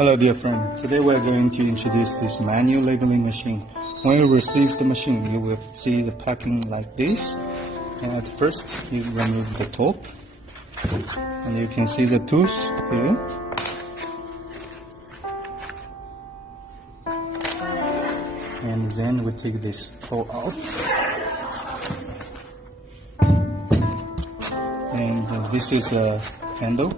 Hello dear friend, today we are going to introduce this manual labeling machine. When you receive the machine, you will see the packing like this. And at first you remove the top and you can see the tools here. And then we take this hole out. And this is a handle.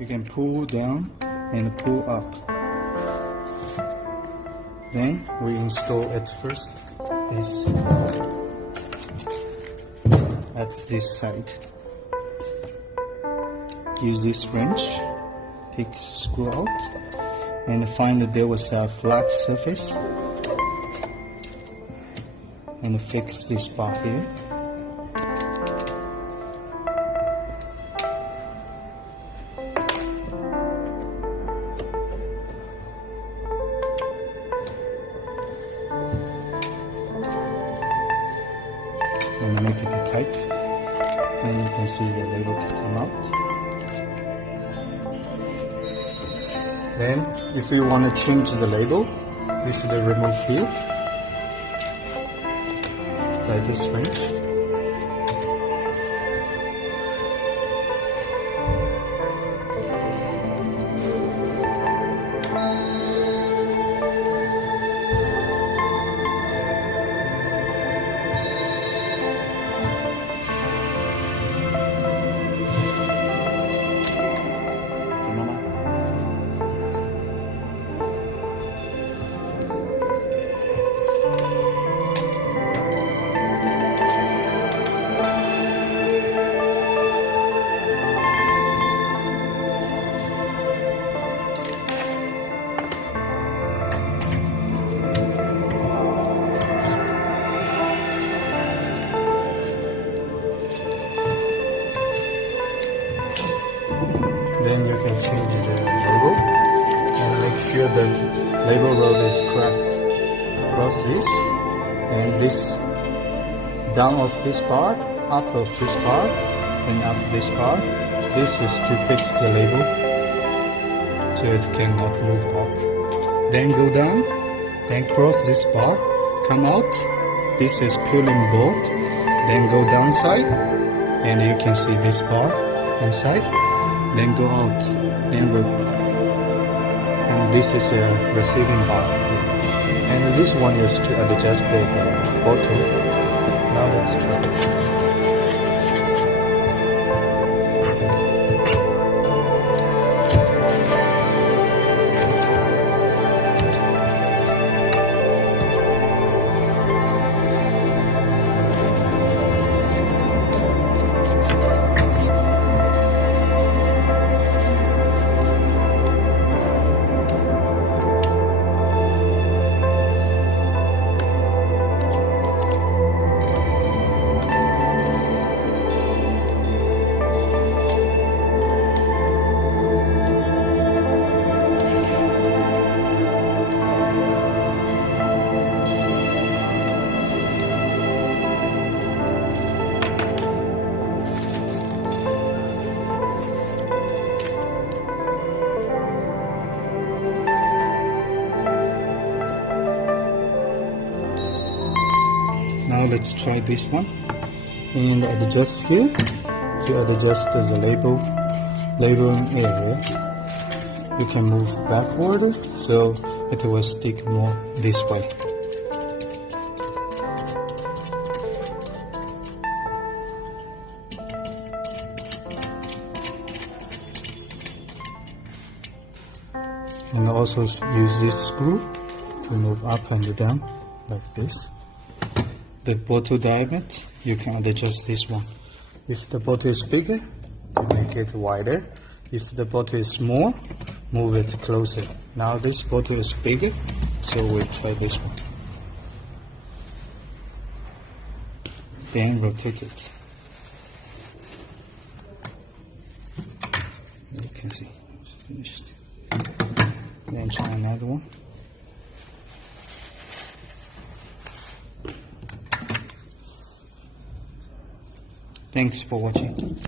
You can pull down and pull up. Then we install at first this at this side. Use this wrench, take screw out, and find that there was a flat surface, and fix this part here. And make it tight, and you can see the label can come out. Then if you want to change the label, you should remove here by this wrench. Then you can change the label and make sure the label road is correct. Cross this and this, down of this part, up of this part, and up this part. This is to fix the label so it cannot move up. Then go down, then cross this part, come out. This is peeling board. Then go downside and you can see this part inside. Then go out, then go, and this is a receiving bar, and this one is to adjust the bottle. Now let's try it. Now let's try this one, and adjust here to adjust the labeling area. You can move backward so it will stick more this way. And also use this screw to move up and down like this. The bottle diameter, you can adjust this one. If the bottle is bigger, you make it wider. If the bottle is small, move it closer. Now this bottle is bigger, so we'll try this one. Then rotate it. You can see it's finished. Then try another one. Thanks for watching.